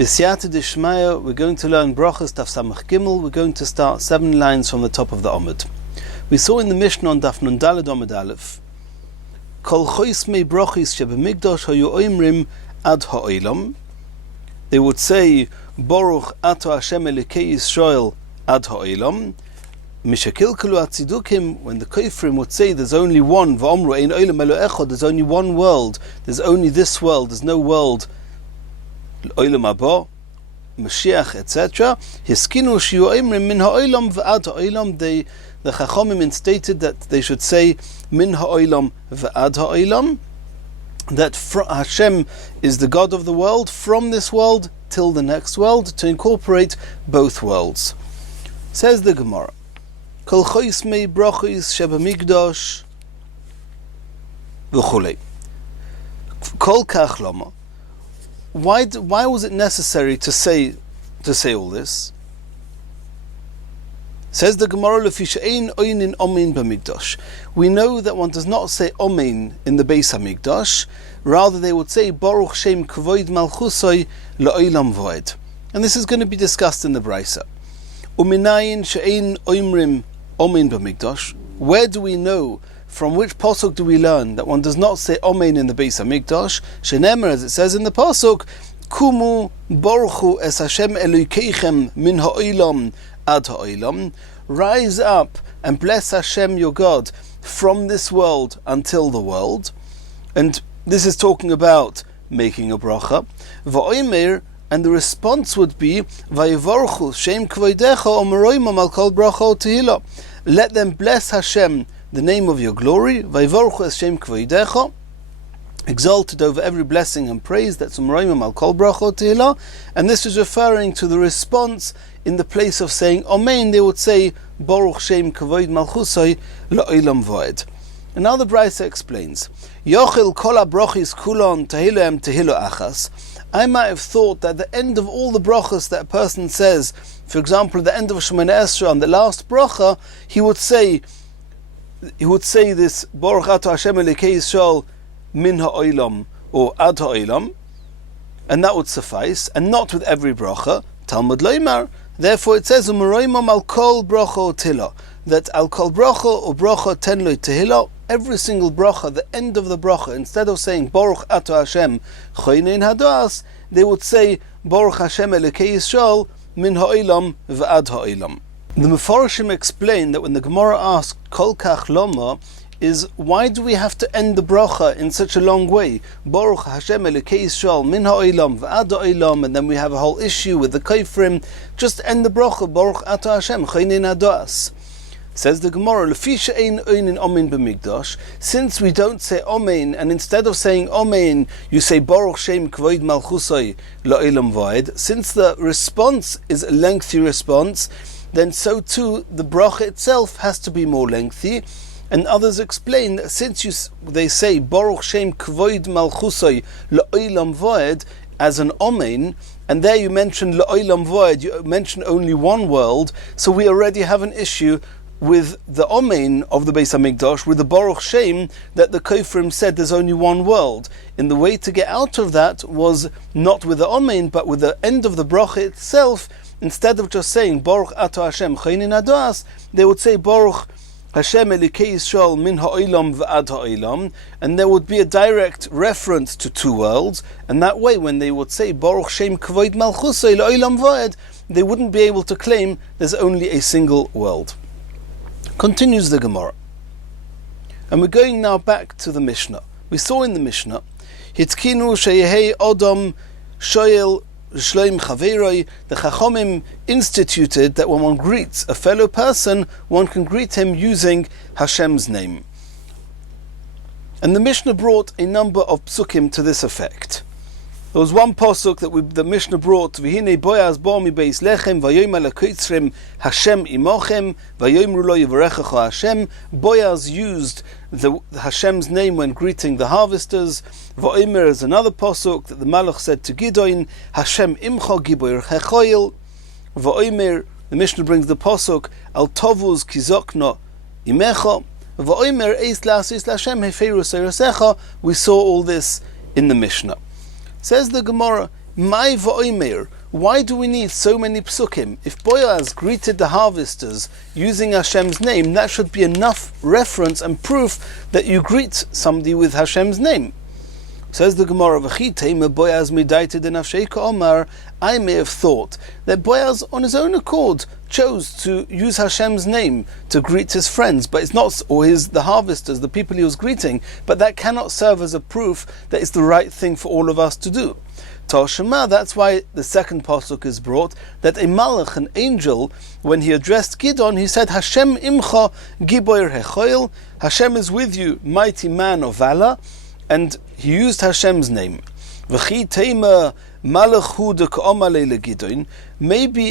B'siyata d'shmaya, we're going to learn brachas Daf Samach Gimel. We're going to start 7 lines from the top of the Amud. We saw in the Mishnah on Daf Nun Daled Amud Aleph, Kol chois mei brachis shebemigdosh hayu oimrim ad ha'olam. They would say, Baruch ato Hashem Elokei Yisrael ad ha'olam. Mishakilkalu atzidukim, when the Kofrim would say there's only one, v'omru ein olam elo echad, there's only one world, there's only this world, there's no world, olam haba, Mashiach, etc. Hiskinu shiyu oimrim min ha'olam v'ad ha'olam. The Chachamim instated that they should say min ha'olam v'ad ha'olam, that Hashem is the God of the world from this world till the next world, to incorporate both worlds. Says the Gemara, Kol chois mei brachis shebamigdosh v'chulei. Kol kach lama. Why was it necessary to say all this? Says the Gemara, Lefi she'ein oinin omein b'migdosh. We know that one does not say omein in the Beis HaMikdash. Rather, they would say Baruch Shem Kvoid Malchusoi La'olam Voed. And this is going to be discussed in the Brisa. Uminayin she'ein oimrim omein b'migdosh. Where do we know? From which pasuk do we learn that one does not say omein in the Beis HaMikdash? Shenemer, as it says in the pasuk, Kumu Baruchu es Hashem Elokeichem min ha'olam ad ha'olam. Rise up and bless Hashem your God from this world until the world. And this is talking about making a bracha. Va'omer, and the response would be Vayivorchu Shem Kvoidecha Omeroimam al Kol Bracha Tehila. Let them bless Hashem, the name of your glory. Vayivorchu es Shem Kvoidecha, exalted over every blessing and praise. That's Omeroimam al Kol Bracha Tehila. And this is referring to the response in the place of saying Amen. They would say Baruch Shem Kvoid Malchusai La'olam Voed. And now the Brisa explains, Yochil kol ha-brachis kulon tehilem tehilo achas. I might have thought that the end of all the brachas that a person says, for example, at the end of Shemoneh Esrei, on the last bracha, he would say this Baruch ato Hashem Elokei Yisrael min ha'olam or ad ha'olam, and that would suffice, and not with every bracha. Tלמוד loymar. Therefore, it says u'meroimam al kol bracha tehila, that al kol bracha or bracha tenloi tehila. Every single bracha, the end of the bracha, instead of saying Baruch ato Hashem choynein hadas, they would say Baruch Hashem Elokei Yisrael min ha'olam v'ad ha'olam. The Mefarshim explain that when the Gemara asked Kol kach lama, is why do we have to end the bracha in such a long way? Baruch Hashem Elokei Yisrael min ha'olam v'ad ha'olam, and then we have a whole issue with the Kofrim. Just end the bracha Baruch ato Hashem choynein hadas. Says the Gemara, Lefi she'ein oinin omein b'migdosh, since we don't say omein, and instead of saying omein, you say Baruch Shem Kvoid Malchusai La'olam Voed, since the response is a lengthy response, then so too the bracha itself has to be more lengthy. And others explain that since they say Baruch Shem Kvoid Malchusai La'olam Voed as an omein, and there you mention La'olam Voed, you mention only one world, so we already have an issue with the Omein of the Beis HaMikdash, with the Baruch Shem, that the Kofrim said there's only one world. And the way to get out of that was not with the Omein, but with the end of the bracha itself. Instead of just saying Baruch ato Hashem choynein hadas, they would say Baruch Hashem Elokei Yisrael min ha'olam v'ad ha'olam, and there would be a direct reference to two worlds. And that way, when they would say Baruch Shem Kvoid Malchusai La'olam Voed, they wouldn't be able to claim there's only a single world. Continues the Gemara. And we're going now back to the Mishnah. We saw in the Mishnah, Hitkinu sheyehei odom shoyel shloim chaveroi. The Chachamim instituted that when one greets a fellow person, one can greet him using Hashem's name. And the Mishnah brought a number of psukim to this effect. There was one pasuk that the Mishnah brought, V'hinei boyaz bo mi beis lechem, vayoyim alakoitzrim Hashem imochem, vayoyimru lo yivarechacha Hashem. Boyaz used the Hashem's name when greeting the harvesters. Va'omer is another pasuk that the Malach said to Gideon, Hashem imcha giboir chechoil. Va'omer, the Mishnah brings the pasuk, al tovuz kizokno imecha. Va'omer eis la'asis l'Hashem heferu seirosecha. We saw all this in the Mishnah. Says the Gemara, My v'oimer, why do we need so many psukim? If Boaz greeted the harvesters using Hashem's name, that should be enough reference and proof that you greet somebody with Hashem's name. Says the Gemara, Boaz midaited in Nafsheika Omar, I may have thought that Boaz on his own accord chose to use Hashem's name to greet his friends, but it's not, or the harvesters, the people he was greeting, but that cannot serve as a proof that it's the right thing for all of us to do. Tashema, that's why the second pasuk is brought, that a malach, an angel, when he addressed Gidon, he said, Hashem imcha giboir hechoil, Hashem is with you, mighty man of valor, and he used Hashem's name. Maybe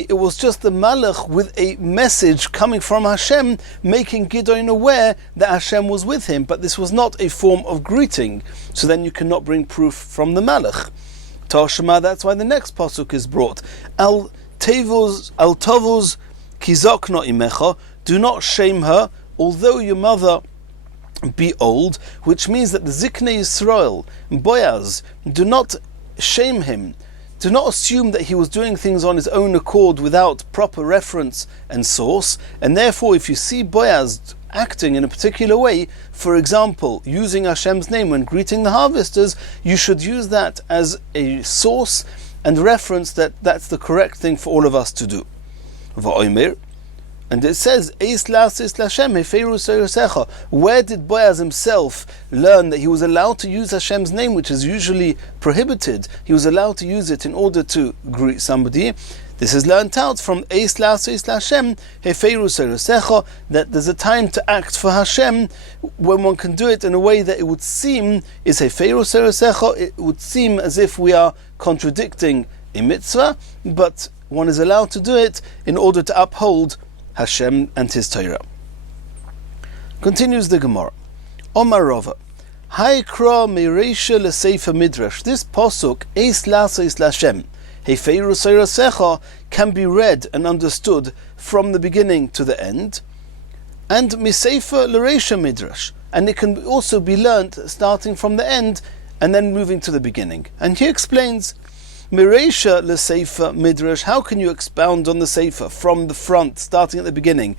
it was just the malach with a message coming from Hashem, making Gidon aware that Hashem was with him, but this was not a form of greeting, so then you cannot bring proof from the malach. Tashema, that's why the next pasuk is brought. Al tovuz kizokno imecha, do not shame her, although your mother be old, which means that the Ziknei Yisrael, Boaz, do not shame him. Do not assume that he was doing things on his own accord without proper reference and source, and therefore if you see Boaz acting in a particular way, for example, using Hashem's name when greeting the harvesters, you should use that as a source and reference that that's the correct thing for all of us to do. Va'omer, and it says, where did Boaz himself learn that he was allowed to use Hashem's name, which is usually prohibited? He was allowed to use it in order to greet somebody. This is learnt out from that there's a time to act for Hashem when one can do it in a way that it would seem it would seem as if we are contradicting a mitzvah, but one is allowed to do it in order to uphold Hashem and His Torah. Continues the Gemara. Omar Rava, Haikra Mereisha L'Sefer Midrash. This pasuk, Eis Lasa Is Lashem, Hefeiru Seirasecha, can be read and understood from the beginning to the end, and Misefer L'Reisha Midrash, and it can also be learnt starting from the end and then moving to the beginning. And he explains, Mireisha L'Sefer Midrash, how can you expound on the Sefer from the front, starting at the beginning,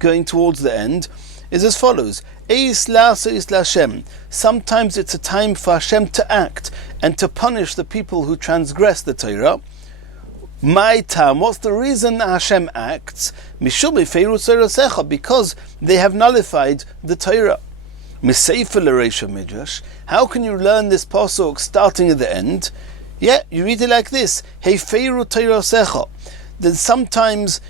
going towards the end, is as follows. Eis Lasa Is Lashem. Sometimes it's a time for Hashem to act and to punish the people who transgress the Torah. My time, what's the reason that Hashem acts? Mishum Hefeiru Seirasecha, because they have nullified the Torah. Misefer L'Reisha Midrash, how can you learn this pasuk starting at the end? Yeah, you read it like this: Hefeiru Torasecha. Then sometimes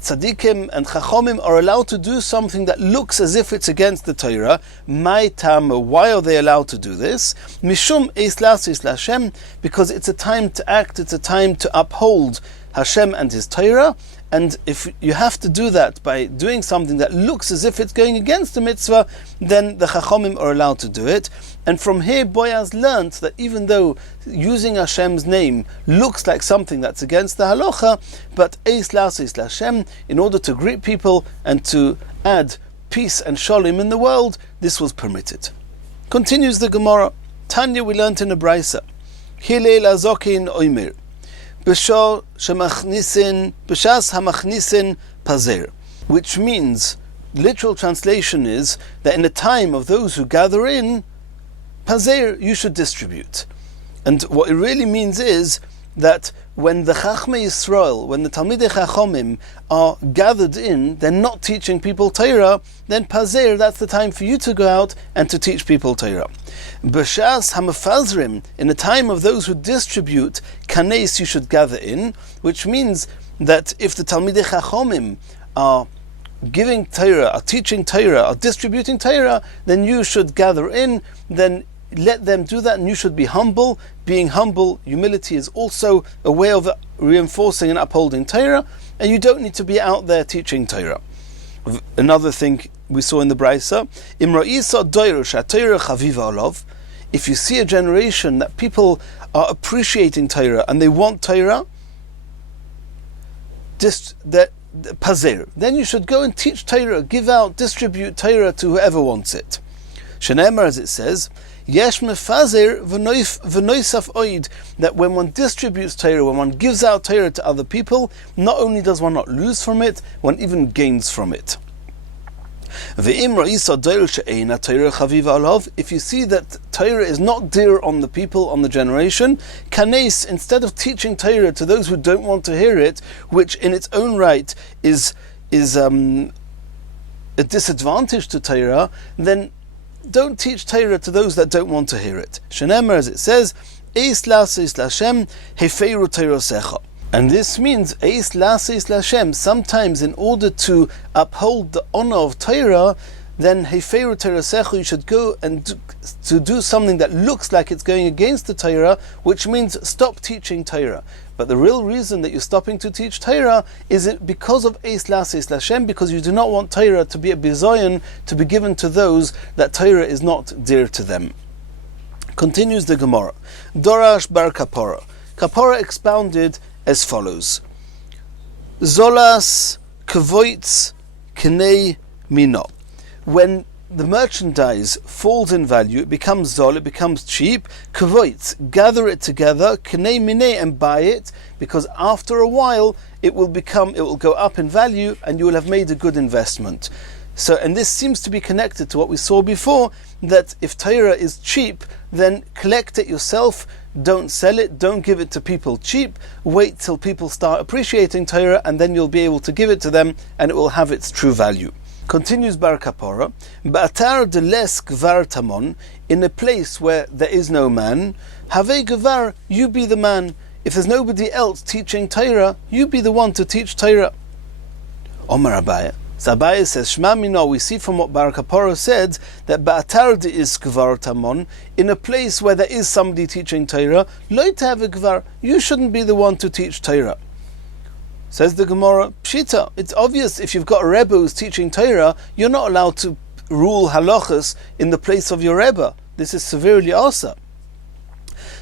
tzaddikim and chachomim are allowed to do something that looks as if it's against the Torah. My tama, why are they allowed to do this? Mishum eis lasis Hashem, because it's a time to act, it's a time to uphold Hashem and His Torah. And if you have to do that by doing something that looks as if it's going against the mitzvah, then the chachomim are allowed to do it. And from here, Boaz learnt that even though using Hashem's name looks like something that's against the halacha, but eis lasis Hashem, in order to greet people and to add peace and shalom in the world, this was permitted. Continues the Gemara. Tanya, we learnt in a brisa. Hillel azokin oimer. B'shas hamachnisin pazer, which means, literal translation is that in the time of those who gather in, pazer, you should distribute. And what it really means is that when the Chachmei Yisrael, when the Talmidei Chachomim are gathered in, they're not teaching people Torah, then pazer, that's the time for you to go out and to teach people Torah. B'shas hamafazrim, in the time of those who distribute, kanes, you should gather in, which means that if the Talmidei Chachomim are giving Torah, are teaching Torah, are distributing Torah, then you should gather in, then let them do that, and you should be humble. Being humble, humility is also a way of reinforcing and upholding Torah, and you don't need to be out there teaching Torah. Another thing we saw in the Brisa, if you see a generation that people are appreciating Torah and they want Torah, pazer, then you should go and teach Torah, give out, distribute Torah to whoever wants it. Shenemar, as it says, Yesh mefazer v'noisaf oid, that when one distributes Torah, when one gives out Torah to other people, not only does one not lose from it, one even gains from it. If you see that Torah is not dear on the people, on the generation, kanes, instead of teaching Torah to those who don't want to hear it, which in its own right is a disadvantage to Torah, then don't teach Torah to those that don't want to hear it. Shenemar, as it says, Eis laseis lashem hefeiru Torasecha. And this means Eis laseis lashem. Sometimes, in order to uphold the honor of Torah, then hefeiru Torasecha, you should go and to do something that looks like it's going against the Torah, which means stop teaching Torah. But the real reason that you're stopping to teach Torah is because of Eis laseis lashem, because you do not want Torah to be a bizoyon, to be given to those that Torah is not dear to them. Continues the Gemara. Dorash bar Kapora. Kapora expounded as follows: Zolas kavoitz kinei mino. When the merchandise falls in value, it becomes zol, it becomes cheap. Kavoitz, gather it together, kinei minei, and buy it, because after a while it will go up in value, and you will have made a good investment. So, and this seems to be connected to what we saw before, that if Torah is cheap, then collect it yourself, don't sell it, don't give it to people cheap, wait till people start appreciating Torah, and then you'll be able to give it to them, and it will have its true value. Continues Bar Kapora, Ba'atar de les gvar tamon, in a place where there is no man, have gvar, you be the man. If there's nobody else teaching Torah, you be the one to teach Torah. Omar Abaya. So Abaya says, Shema Mino, we see from what Bar Kapora said, that Ba'atar de is gvar tamon, in a place where there is somebody teaching Torah, lo have a gvar, you shouldn't be the one to teach Torah. Says the Gemara, Pshita, it's obvious if you've got a Rebbe who's teaching Torah, you're not allowed to rule halachas in the place of your Rebbe. This is severely asa.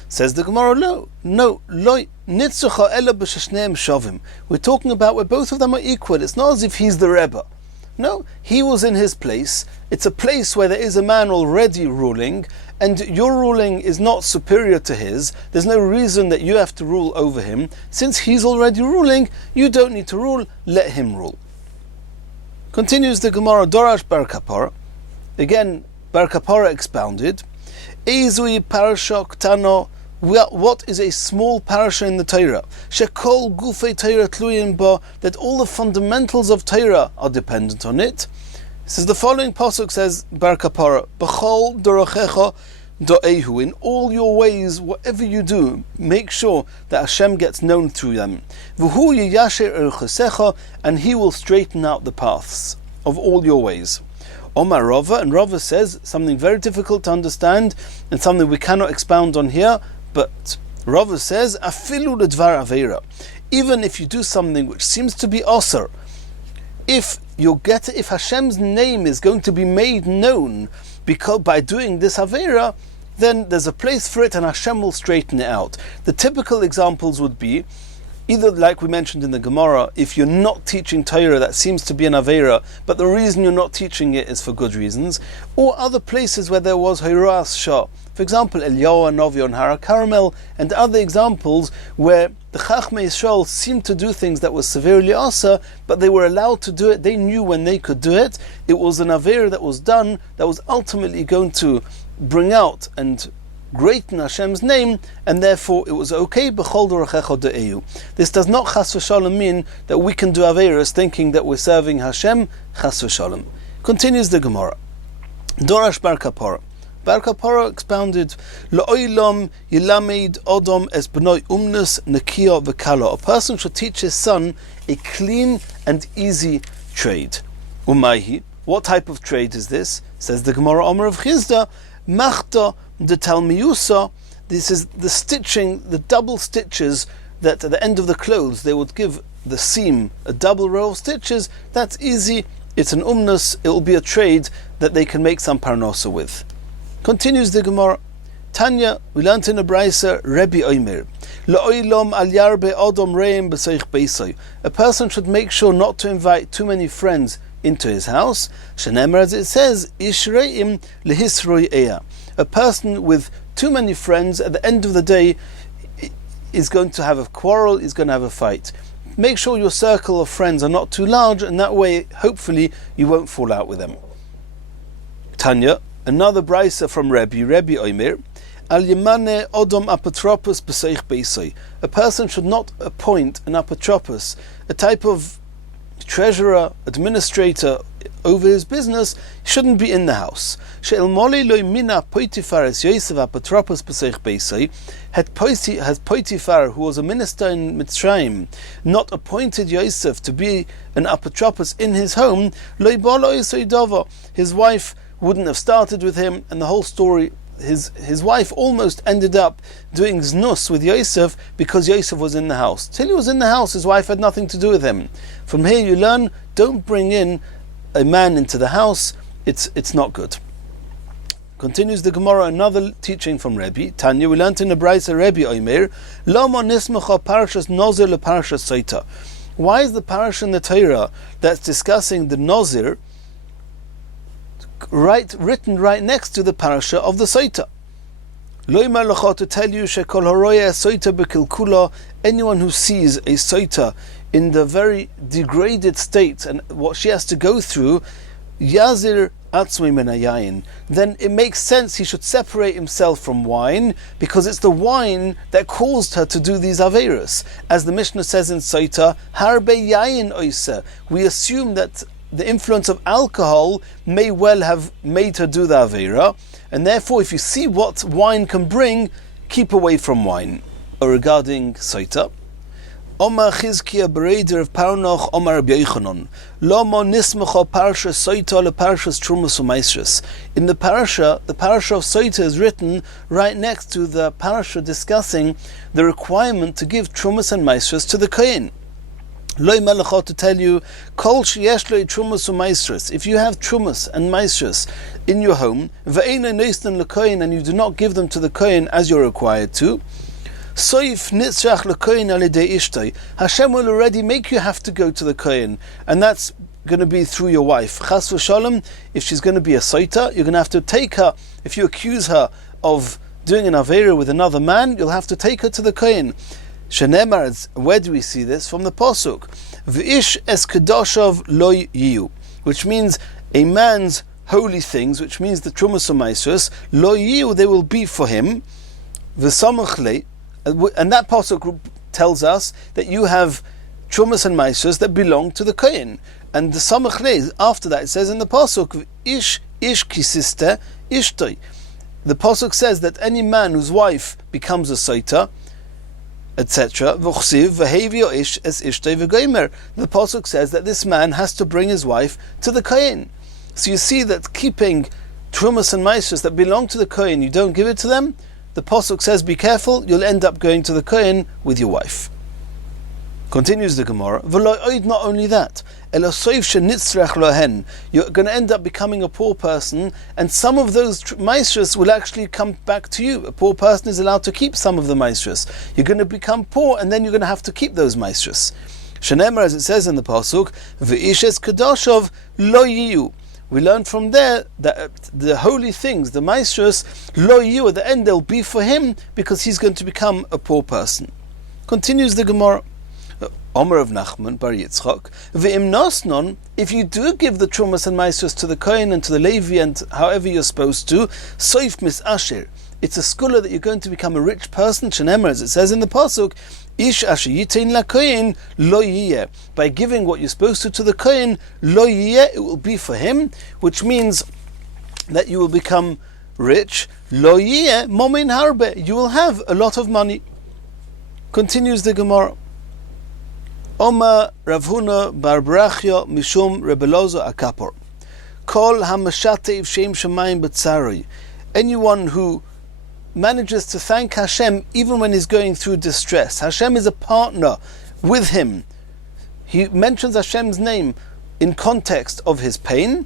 Says the Gemara, no, loy nitzucha ela b'sheshneim shavim. We're talking about where both of them are equal. It's not as if he's the Rebbe. No, he was in his place. It's a place where there is a man already ruling, and your ruling is not superior to his. There's no reason that you have to rule over him. Since he's already ruling, you don't need to rule, let him rule. Continues the Gemara, Dorash bar Kapora. Again, Bar Kapora expounded, Ezui parasha ktano, what is a small parasha in the Torah? Shekol gufei Torah tluyin ba, that all the fundamentals of Torah are dependent on it. This is the following pasuk, says Bar Kapora, B'chol dorochecha do'ehu, in all your ways, whatever you do, make sure that Hashem gets known through them. V'hu yiyasher erchesecha, and He will straighten out the paths of all your ways. Omar Rava, and Rava says something very difficult to understand and something we cannot expound on here, but Rava says, Afilu ledvar aveira, even if you do something which seems to be osir, if Hashem's name is going to be made known because by doing this aveira, then there's a place for it and Hashem will straighten it out. The typical examples would be either, like we mentioned in the Gemara, if you're not teaching Torah, that seems to be an aveira, but the reason you're not teaching it is for good reasons, or other places where there was Hiras Shah. For example, Eliyahu Hanavi on Har HaKarmel, and other examples where the Chachmei Yisrael seemed to do things that were severely asa, but they were allowed to do it. They knew when they could do it. It was an aveira that was done that was ultimately going to bring out and greaten Hashem's name, and therefore it was okay. B'chol dorochecha de'ehu. This does not chas v'shalom mean that we can do aveiros thinking that we're serving Hashem. Chas v'shalom. Continues the Gemara. Dorash bar Kapora. Bar Kapora expounded, La'olam yilamed odom es b'noi umnus nekia v'kala. A person should teach his son a clean and easy trade. Umaihi. What type of trade is this? Says the Gemara Omer of Chizda, Machta the Talmiusa. This is the stitching, the double stitches that at the end of the clothes they would give the seam a double row of stitches. That's easy. It's an umnus. It will be a trade that they can make some parnosa with. Continues the Gemara. Tanya, we learned in a brayser, Rebbe Omer, La'olam al yarbe odom reim b'seich beisoy. A person should make sure not to invite too many friends into his house. Shenemar, as it says, Ishreim lehisroi eya. A person with too many friends, at the end of the day, is going to have a quarrel, is going to have a fight. Make sure your circle of friends are not too large, and that way, hopefully, you won't fall out with them. Tanya, another brisa from Rebbe Omer, Al Yemane Odom Apotropos B'Seich Beisai. A person should not appoint an apotropos, a type of treasurer, administrator over his business. He shouldn't be in the house. She'elmoli loy mina Potifares Yosef apotropos B'Seich Beisai. Has Potifar, who was a minister in Mitzrayim, not appointed Yosef to be an apotropos in his home, loy balo Yosei Dava. His wife wouldn't have started with him, and the whole story, his wife almost ended up doing znus with Yosef because Yosef was in the house. Till he was in the house, his wife had nothing to do with him. From here you learn, don't bring in a man into the house, it's not good. Continues the Gemara, another teaching from Rebbe. Tanya, we learned in the Brisa Rebbe Omer, Lama nismacha parashas Nozir le parashas Soita. Why is the parasha in the Torah that's discussing the Nozir written right next to the parasha of the Soita? Loimar lecha, to tell you, shekol haroya Soita bekilkula, anyone who sees a Soita in the very degraded state and what she has to go through, yazir atzmi min hayayin, then it makes sense he should separate himself from wine, because it's the wine that caused her to do these averos. As the Mishnah says in Soita, harbe yayin oisa, we assume that the influence of alcohol may well have made her do the avera, and therefore if you see what wine can bring, keep away from wine. Or regarding Soita, Omar Chizkiya Bereder of Parnoch Omar Rabbi Yochanan Lomo Nismacha Parasha Soita le Parashas Trumas U'Maisros. In the parasha of Soita is written right next to the parasha discussing the requirement to give Trumas and Maisros to the Kohen. Loi Melechot, to tell you, Kol sheyesh lo Trumas U'Maisros. If you have Trumas and Maisros in your home, ve'eino noisnan leKohen, and you do not give them to the Kohen as you're required to, Soif nitzrach leKohen alidei ishtay. Hashem will already make you have to go to the Kohen, and that's going to be through your wife. Chas v'shalom, if she's going to be a soita, you're going to have to take her. If you accuse her of doing an avera with another man, you'll have to take her to the Kohen. Shenemar, where do we see this? From the Pasuk, V'ish es kedoshav lo yiyu, which means a man's holy things, which means the Trumas U'Maisros, lo yiyu, they will be for him. V'samach le, and that pasuk tells us that you have Trumas and Maisros that belong to the Kohen. And the Samach Le, after that, it says in the pasuk, Ish kisiste ishtoi. The pasuk says that any man whose wife becomes a soita, etc., v'chsiv v'hevio ish es ishtoi v'gomer. The pasuk says that this man has to bring his wife to the Kohen. So you see that keeping Trumas and Maisros that belong to the Kohen, you don't give it to them. The Pasuk says, be careful, you'll end up going to the Kohen with your wife. Continues the Gemara, not only that, you're going to end up becoming a poor person, and some of those maestros will actually come back to you. A poor person is allowed to keep some of the maestros. You're going to become poor, and then you're going to have to keep those maestros. Shenemar, as it says in the Pasuk, V'ishes Kedoshov lo yiyu. We learn from there that the holy things, the maestros, lo yiyu, at the end they'll be for him, because he's going to become a poor person. Continues the Gemara. Omer of Nachman bar Yitzchak, V'im nosnon, if you do give the trumas and maestros to the Kohen and to the Levi and however you're supposed to, soif mis asher, it's a skula that you're going to become a rich person. Shenemar, as it says in the pasuk, ish asher yitain la Kohen lo yiyeh. By giving what you're supposed to the Kohen, lo yiyeh, it will be for him, which means that you will become rich. Lo yiyeh momin harbe, you will have a lot of money. Continues the Gemara. Oma Rav Huna bar Brachya mishum rebelozo akapor. Kol hamashatev shem shemayim b'tzaroi. Anyone who manages to thank Hashem even when he's going through distress. Hashem is a partner with him. He mentions Hashem's name in context of his pain.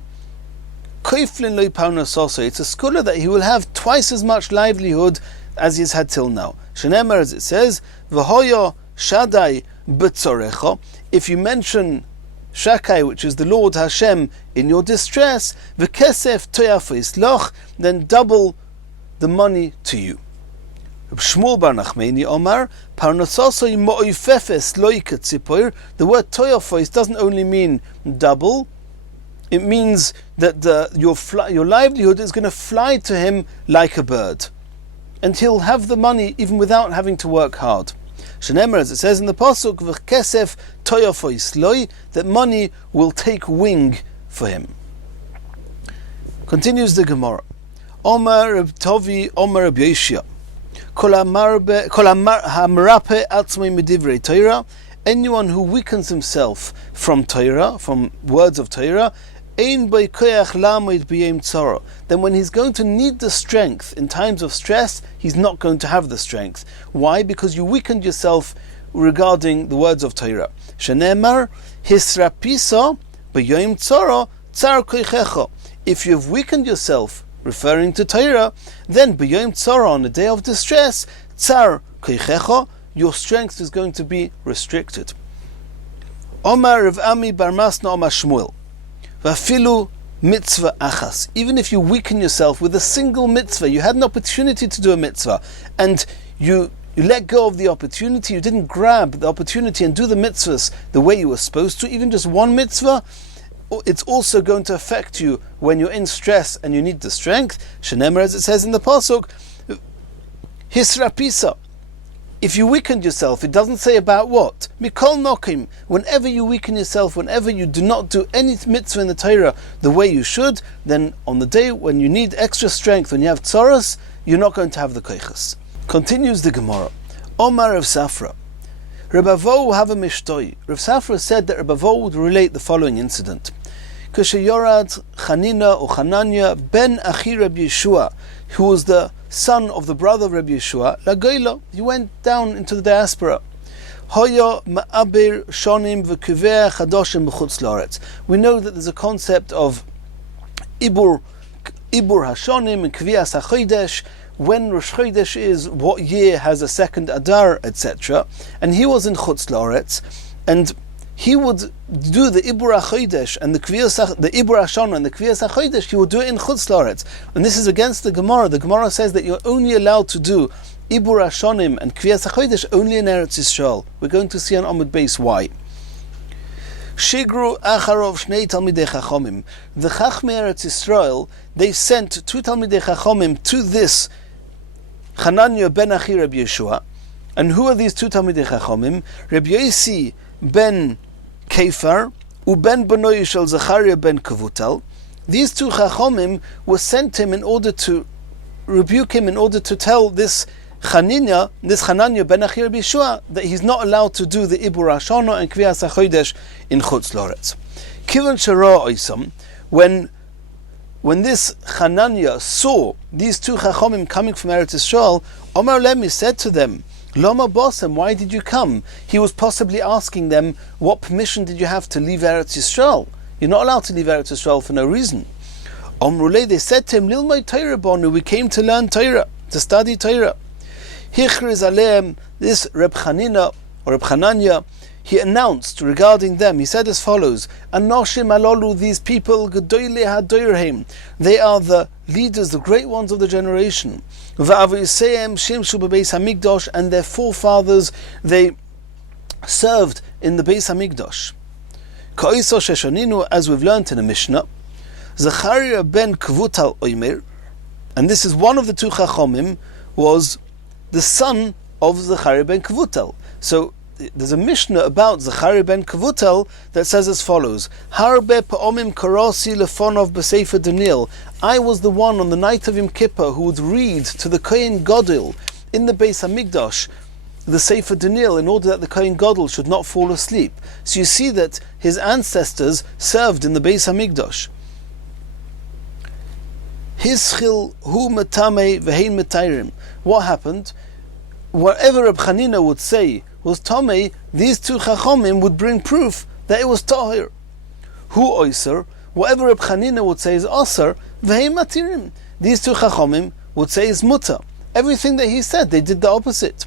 Koiflin lo parnasoso. It's a skula that he will have twice as much livelihood as he's had till now. Shenemar, as it says, v'hoyo shadai b'tzorecha. If you mention Shakai, which is the Lord Hashem in your distress, v'kesef toyafis loch, then double the money to you. Shmuel bar Nachmani Omar, parnososoi mo'ifefes loiket tzipor. The word toyafis doesn't only mean double, it means that your livelihood is going to fly to him like a bird, and he'll have the money even without having to work hard. Shenemer, as it says in the pasuk, v'kesef toyafos loi, that money will take wing for him. Continues the Gemara. Omar Reb Tovi, Omar Reb Yeshia. Kol hamarape atzmei medivrei Torah. Anyone who weakens himself from Torah, from words of Torah, ein by koyach lamoid b'yem tzara. Then when he's going to need the strength in times of stress, he's not going to have the strength. Why? Because you weakened yourself regarding the words of Torah. Shenemar hisrapisa b'yem tzara tzar koychecha. If you have weakened yourself, referring to Torah, then b'yom tzara, on the day of distress, tzar koychecha, your strength is going to be restricted. Omar Rav Ami bar Masna Omar Shmuel, v'afilu mitzvah achas. Even if you weaken yourself with a single mitzvah, you had an opportunity to do a mitzvah, and you let go of the opportunity, you didn't grab the opportunity and do the mitzvahs the way you were supposed to, even just one mitzvah, it's also going to affect you when you're in stress and you need the strength. Shenemer, as it says in the pasuk, hisrapisa. If you weakened yourself, it doesn't say about what. Mikol nokim. Whenever you weaken yourself, whenever you do not do any mitzvah in the Torah the way you should, then on the day when you need extra strength, when you have tzoros, you're not going to have the koiches. Continues the Gemara. Omar of Safra. Reb Avo have a mishtoi. Reb Safra said that Reb Avo would relate the following incident. Yorad Chanina or Chananya ben Achi Reb Yeshua, who was the son of the brother of Reb Yeshua, Lagoilo, he went down into the diaspora. Hoya ma'abir shonim v'kiveh chadoshim b'chutz la'aretz. We know that there's a concept of ibur hashonim and kvias hachodesh, when Rosh Chodesh is, what year has a second Adar, etc. And he was in Chutz La'aretz, and he would do the Ibur HaChodesh and the Ibur HaShana and the Kviyas HaChodesh, he would do it in Chutz La'aretz. And this is against the Gemara. The Gemara says that you're only allowed to do Ibur HaShanim and Kviyas HaChodesh only in Eretz Yisrael. We're going to see on Amud Beis why. Shigru Acharov Shnei Talmidei Chachomim. The Chachmei Eretz Yisrael, they sent two Talmidei Chachomim to this Chananya ben Achi Reb Yeshua. And who are these two Talmidei Chachomim? Reb Yosi ben Kefar uben Benoy shel Zachariah ben Kavutal. These two Chachomim were sent him in order to rebuke him, in order to tell this Chananya ben Achi Reb Yeshua that he's not allowed to do the Ibur HaShana and Kviyas HaChodesh in Chutz La'aretz. Kivan Shara Oisam, when this Chananya saw these two Chachomim coming from Eretz Yisrael, Omar Lemi said to them, Loma Bosem, why did you come? He was possibly asking them, what permission did you have to leave Eretz Yisrael? You're not allowed to leave Eretz Yisrael for no reason. Omrulei, they said to him, Lilmai Torah Bonu, we came to learn Torah, to study Torah. Hichriz Aleim, this Reb Chanina, or Reb Chananya, he announced regarding them, he said as follows, Anoshim alolu, these people, Gedoyle hadoyrheim, they are the leaders, the great ones of the generation. Va'aviseim shimshu bebeis hamikdash, and their forefathers, they served in the Beis Hamikdash. Ka'isa sheshoninu, as we've learnt in the Mishnah, Zachariah ben Kvutal Oimer, and this is one of the two Chachomim, was the son of Zachariah ben Kvutal. So there's a Mishnah about Zachariah ben Kavutal that says as follows: Harbe pa'omim karasi lefonov b'sefer Daniel. I was the one on the night of Yom Kippur who would read to the Kohen Gadol in the Beis Hamikdash the Sefer Daniel in order that the Kohen Gadol should not fall asleep. So you see that his ancestors served in the Beis Hamikdash. Hischil hu metame v'hein metayrim. What happened? Whatever Reb Chanina would say was Tomei, these two Chachomim would bring proof that it was Tahir. Hu Oyser, whatever Reb Chanina would say is Osir, V'hei Matirim. These two Chachomim would say is Muta. Everything that he said, they did the opposite.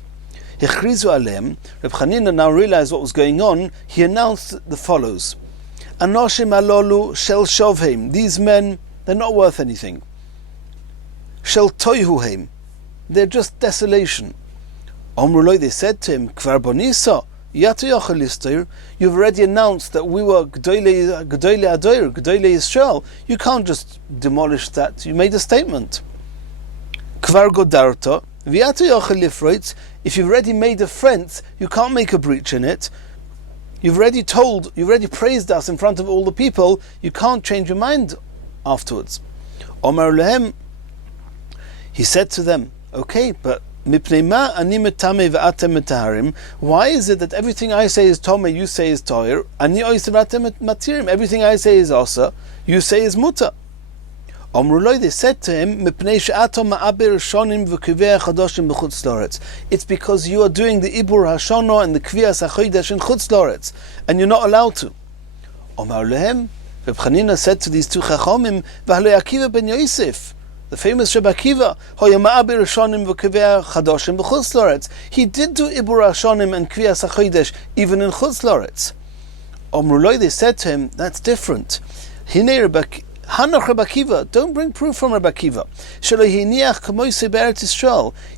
Hichrizu Alem, Reb Chanina now realized what was going on, he announced the follows. Anoshim alolu shel shovheim. These men, they're not worth anything. Shel toihuheim. They're just desolation. Omruloi, they said to him, Kvar bonisa, yatu yochel listir. You've already announced that we were G'dolei Adoir, G'dolei Yisrael. You can't just demolish that. You made a statement. Kvar godarta, v'yatu yochel lifroitz. If you've already made a fence, you can't make a breach in it. You've already praised us in front of all the people. You can't change your mind afterwards. Omar lehem, he said to them, okay, but why is it that everything I say is tome, you say is toir? Everything I say is asa, you say is muta. They said to him, it's because you are doing the ibur hashono and the kviyas hachodesh in Chutz Loretz, and you're not allowed to. Omar lehem, Reb Chanina said to these two chachomim, v'halo Akiva ben Yosef, the famous Reb Akiva, he did do ibur hashonim and kviyas hachodesh even in Chutz Loretz. Omruloi, they said to him, that's different. Hanach Reb Akiva, don't bring proof from Reb Akiva.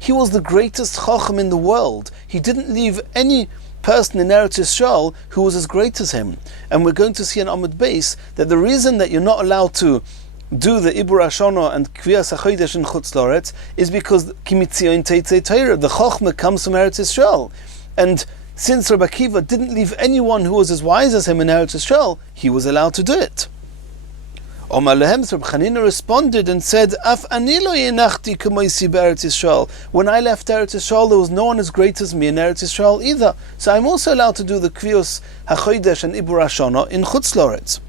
He was the greatest chacham in the world. He didn't leave any person in Eretz Yisrael who was as great as him. And we're going to see in Amud Beis that the reason that you're not allowed to do the Ibur Hashono and Kviyas HaChodesh in Chutz Loretz is because Kimitzion Teitzei Torah, the chachma comes from Eretz Yisrael. And since Reb Akiva didn't leave anyone who was as wise as him in Eretz Yisrael, he was allowed to do it. Omar lehem, Reb Chanina responded and said, Af ani lo yenachti k'moisi be'eretz Yisrael. When I left Eretz Yisrael, there was no one as great as me in Eretz Yisrael either. So I'm also allowed to do the Kviyos HaChodesh and Ibur Hashono in Chutz Loretz.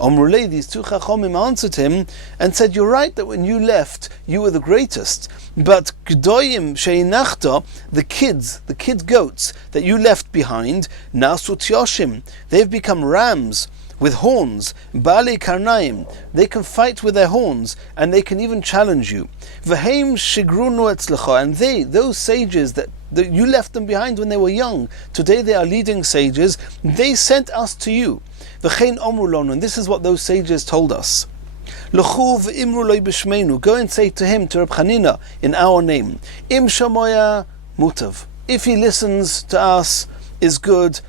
Omrulei, these two chachomim answered him and said, you're right that when you left, you were the greatest. But G'doyim she'inachta, the kid goats that you left behind, nasut yoshim, they've become rams with horns, Bali Karnaim, they can fight with their horns, and they can even challenge you. V'heim shigrunu etzlecha, and those sages that you left them behind when they were young, today they are leading sages, they sent us to you. V'chein omrulon, and this is what those sages told us. L'chu v'imru loy b'shmeinu, go and say to him, to Reb Chanina, in our name, Im shamoya mutav, if he listens to us, is good,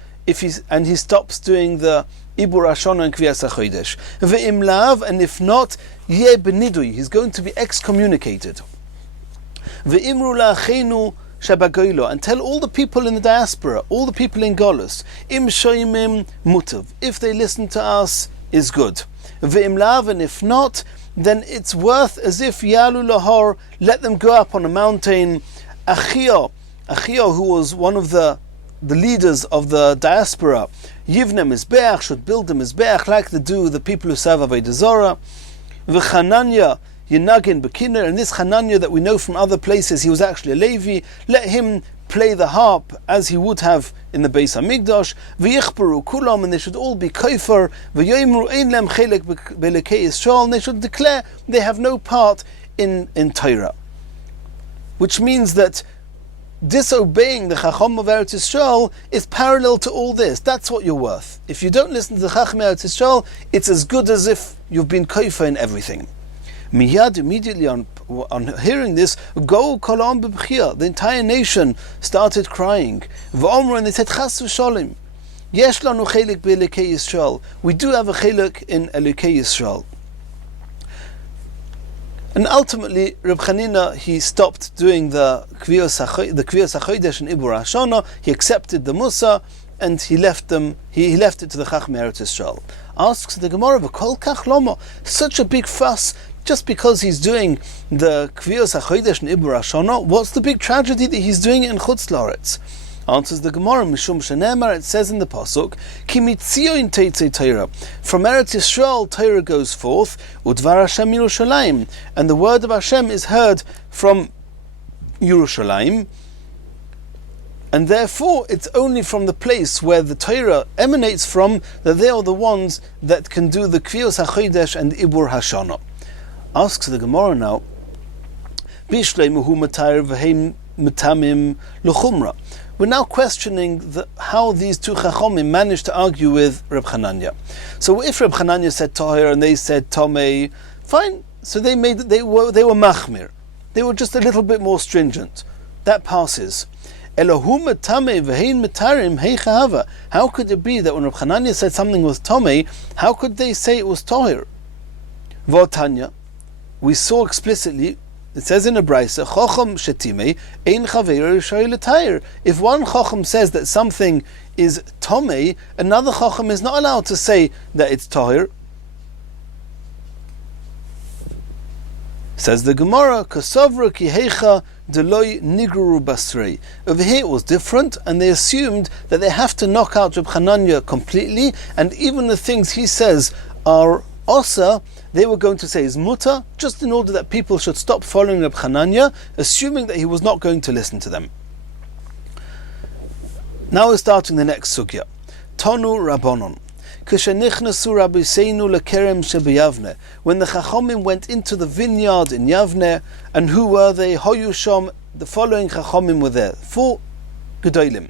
and he stops doing the Ibur Hashono and Kviyas HaChodesh. Ve'im lav, and if not, ye benidui, he's going to be excommunicated. Ve'imru la'achenu shabagoylo, and tell all the people in the diaspora, all the people in Golus, im shoymim mutav, if they listen to us, is good. Ve'im lav, and if not, then it's worth as if yalu lahor, let them go up on a mountain. Achio, who was one of the leaders of the diaspora, Yivne Mizbeach, should build a Mizbeach like they do the people who serve Avodah Zorah. V'Chananya Yenagin B'Kinner, and this Chananya that we know from other places, he was actually a Levi, let him play the harp as he would have in the Beis HaMikdash. V'yichperu kulam, and they should all be kofer. V'yoimru ein lem chelek b'lekei Yisrael, and they should declare they have no part in Torah. Which means that disobeying the Chacham of Eretz Yisrael is parallel to all this. That's what you're worth. If you don't listen to the Chacham of Eretz Yisrael, it's as good as if you've been kofa in everything. Miyad, immediately on hearing this, go kolam b'bchia, the entire nation started crying. V'omru, and they said, Chas v'sholim, yesh lanu chelik b'elokei Yisrael. We do have a chelik in Elokei Yisrael. And ultimately, Reb Chanina, he stopped doing the Kviyos HaChodesh and Ibur Hashono. He accepted the Musa, and he left them. He left it to the Chachmei Eretz Yisrael. Asks the Gemara, "V'kol kach lomo?" Such a big fuss just because he's doing the Kviyos HaChodesh and Ibur Hashono. What's the big tragedy that he's doing it in Chutz Loretz? Answers the Gemara, Mishum Shenemar, it says in the Pasuk, Ki mitzion teitzei Torah. From Eretz Yisrael, Torah goes forth, Udvar Hashem Yerushalayim, and the word of Hashem is heard from Yerushalayim, and therefore it's only from the place where the Torah emanates from that they are the ones that can do the Kviyos HaChodesh and Ibur Hashono. Asks the Gemara now, Bishleimuhu matayr v'heim metamim l'chumra. we're now questioning how these two Chachomim managed to argue with Reb Chananya. So if Reb Chananya said Tahir and they said Tomei, fine. So they were machmir. They were just a little bit more stringent. That passes. Elohum Tamei v'hein mitarim heichahava. How could it be that when Reb Chananya said something was Tomei, how could they say it was Tahir? V'otanya, we saw explicitly. It says in a brayso, Chacham shetimei ein chaveiro rishoi l'tayir. If one Chacham says that something is tomei, another Chacham is not allowed to say that it's tahir. Says the Gemara, Kasavra ki heicha deloi nigru basrei. Over here it was different, and they assumed that they have to knock out Reb Chananya completely, and even the things he says are osa, they were going to say is muta, just in order that people should stop following Reb Chananya, assuming that he was not going to listen to them. Now we're starting the next sugya. Tonu Rabbanon. When the Chachomim went into the vineyard in Yavne, and who were they? Hoyusham, the following Chachomim were there. 4 Gedolim.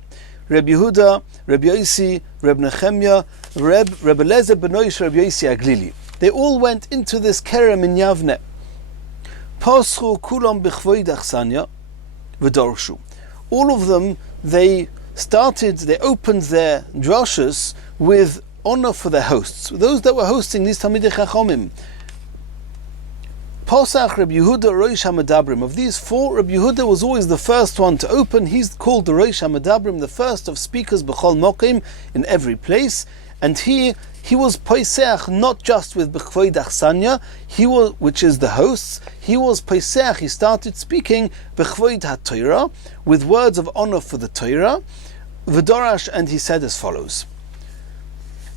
Reb Yehuda, Reb Yosi, Reb Nechemya, Reb Eliezer Benoish, Reb Yosi Aglili. They all went into this kerem in Yavne. Paschu kulam b'chvoid achsanya v'darshu. All of them, they opened their drashas with honor for their hosts, those that were hosting these Talmidei Chachomim. Pasach Reb Yehuda Rosh HaMedabrim. Of these 4, Reb Yehuda was always the first one to open. He's called the Rosh HaMedabrim, the first of speakers b'chol mokim, in every place. And he was Poiseach not just with B'chvoid Achsanya, which is the hosts. He was Poiseach. He started speaking B'chvoid HaTorah, with words of honor for the Torah. V'dorash, and he said as follows.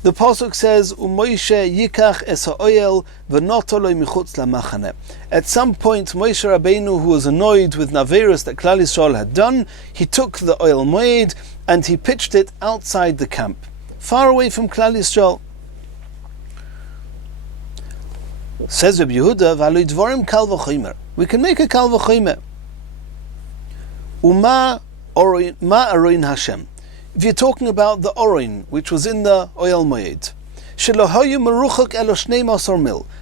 The pasuk says, "U'Moshe yikach es ha'oyel v'noto lo michutz lamachane." At some point, Moshe Rabbeinu, who was annoyed with Naverus that Klal Yisrael had done, he took the oil moed and he pitched it outside the camp, far away from Klal Yisrael. Says Reb Yehuda, "V'aloi dvorim kal v'chomer." We can make a kal v'chomer. Uma aroin Hashem. If you're talking about the Orin, which was in the Oyel Moed,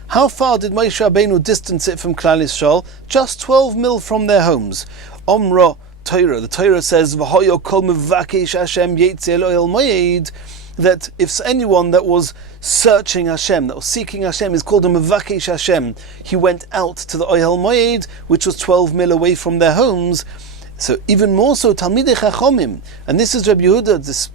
how far did Moshe Rabbeinu distance it from Klal Yisrael? Just 12 mil from their homes. Omra Torah, the Torah says, that if anyone that was searching Hashem, that was seeking Hashem, is called a Mevakesh Hashem, he went out to the Oyel Moed, which was 12 mil away from their homes. So even more so, Talmidei Chachomim, and this is Reb Yehuda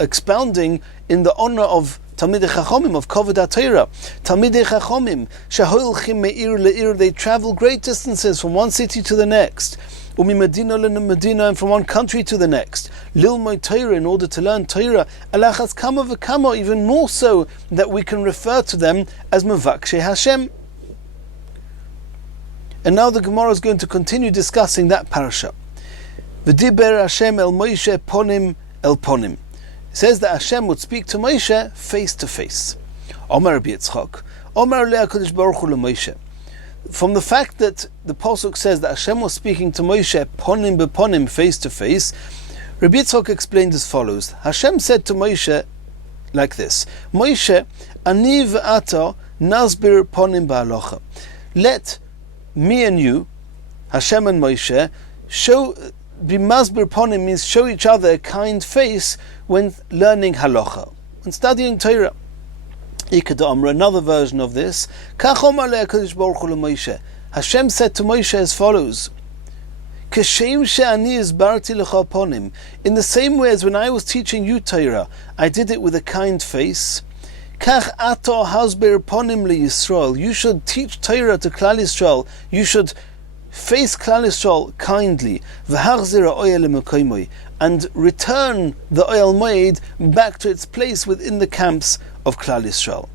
expounding in the honor of Talmidei Chachomim, of Kovod HaTorah. Talmidei Chachomim, sheholchim me'ir le'ir, they travel great distances from one city to the next. Umi Medina le'Medina, and from one country to the next. Lilmoi Torah, in order to learn Torah. Alachas kama v'kama, even more so that we can refer to them as Mevakshe Hashem. And now the Gemara is going to continue discussing that parasha. V'diber Hashem el Moshe ponim el ponim. It says that Hashem would speak to Moshe face to face. Omar Rabbi Yitzchak, Omar le HaKadosh Baruch Hu le Moshe. From the fact that the pasuk says that Hashem was speaking to Moshe ponim beponim, face to face, Rabbi Yitzchak explained as follows. Hashem said to Moshe like this: Moshe, ani v'ata nasbir ponim ba'alocha. Let me and you, Hashem and Moshe, be masbir ponim means show each other a kind face when learning halacha, when studying Torah. Another version of this, Hashem said to Moshe as follows: in the same way as when I was teaching you Torah, I did it with a kind face. You should teach Torah to Klal Yisrael. You should face Klal Yisrael kindly. And return the oil moed back to its place within the camps of Klal Yisrael.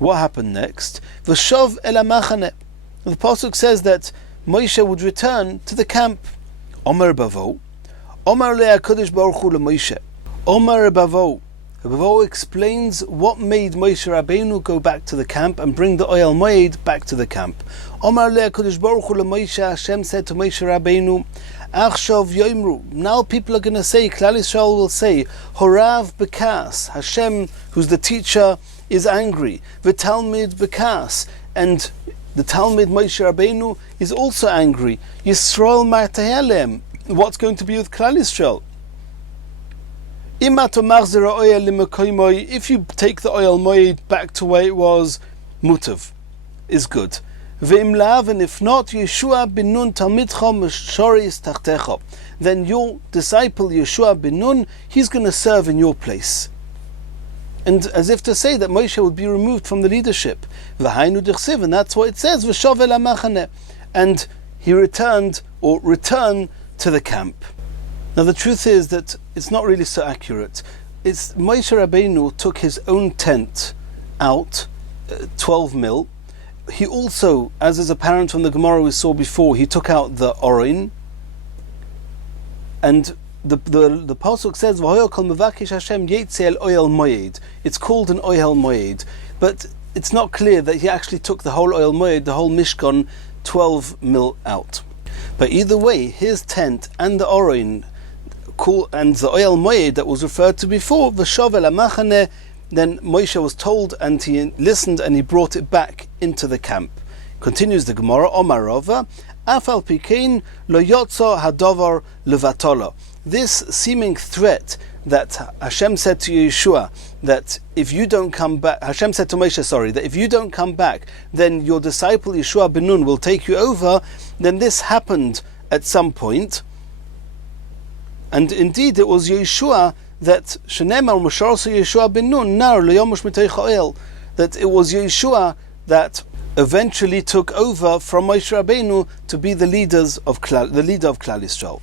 What happened next? V'shov el hamachane. The pasuk says that Moshe would return to the camp. Omar bavo, Omar le HaKadosh Baruch Hu le Moshe. Omar bavo. Bavo explains what made Moshe Rabbeinu go back to the camp and bring the oil moed back to the camp. Omar le HaKadosh Baruch Hu le Moshe. Hashem said to Moshe Rabbeinu, Achshav yoimru. Now people are going to say, Klal Yisrael will say, Horav bekas. Hashem, who's the teacher, is angry. V'talmid bekas. And the Talmud Moshe Rabbeinu is also angry. Yisrael martahelem. What's going to be with Klal Yisrael? If you take the oil moed back to where it was, mutav is good. And if not, Yeshua bin Nun talmidcha m'shoris tachtecha. Then your disciple Yeshua bin Nun, he's going to serve in your place. And as if to say that Moshe would be removed from the leadership. And that's what it says. And he returned to the camp. Now the truth is that it's not really so accurate. It's Moshe Rabbeinu took his own tent out, 12 mil. He also, as is apparent from the Gemara we saw before, he took out the Orin. And the pasuk says, "V'hoyo kol mevakish Hashem yetze el oil moed." It's called an oil moed, but it's not clear that he actually took the whole oil moed, the whole Mishkan, 12 mil out. But either way, his tent and the Orin, and the oil moed that was referred to before, v'shovel amachane. Then Moshe was told, and he listened, and he brought it back into the camp. Continues the Gemara, Omarova, Afal pikein lo yotzo hadovar levatolo. This seeming threat that Hashem said to Yeshua, that if you don't come back, Hashem said to Moshe, that if you don't come back, then your disciple Yeshua ben Nun will take you over. Then this happened at some point, and indeed it was Yeshua that Shenemar Mosharsa Yeshua ben Nun Nar Leyomush Miteicha Oil, that it was Yeshua that eventually took over from Moshe Rabbeinu to be the leader of Klal Yisrael.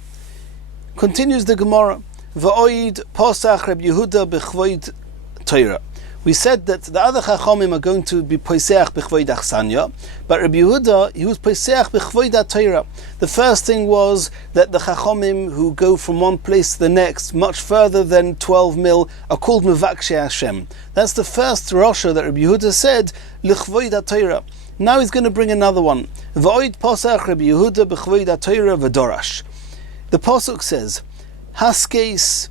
Continues the Gemara, Va'oid Posach Reb Yehuda b'chvoid Torah. We said that the other Chachamim are going to be Poseach b'chvoid Achsanya, but Reb Yehuda, he was Poseach b'chvoid Torah. The first thing was that the Chachamim who go from one place to the next, much further than 12 mil, are called Mevakshe Hashem. That's the first Rasha that Reb Yehuda said, L'chvoid Torah. Now he's going to bring another one. Va'oid Posach Reb Yehuda b'chvoid Torah v'dorash. The Pasuk says, Haskes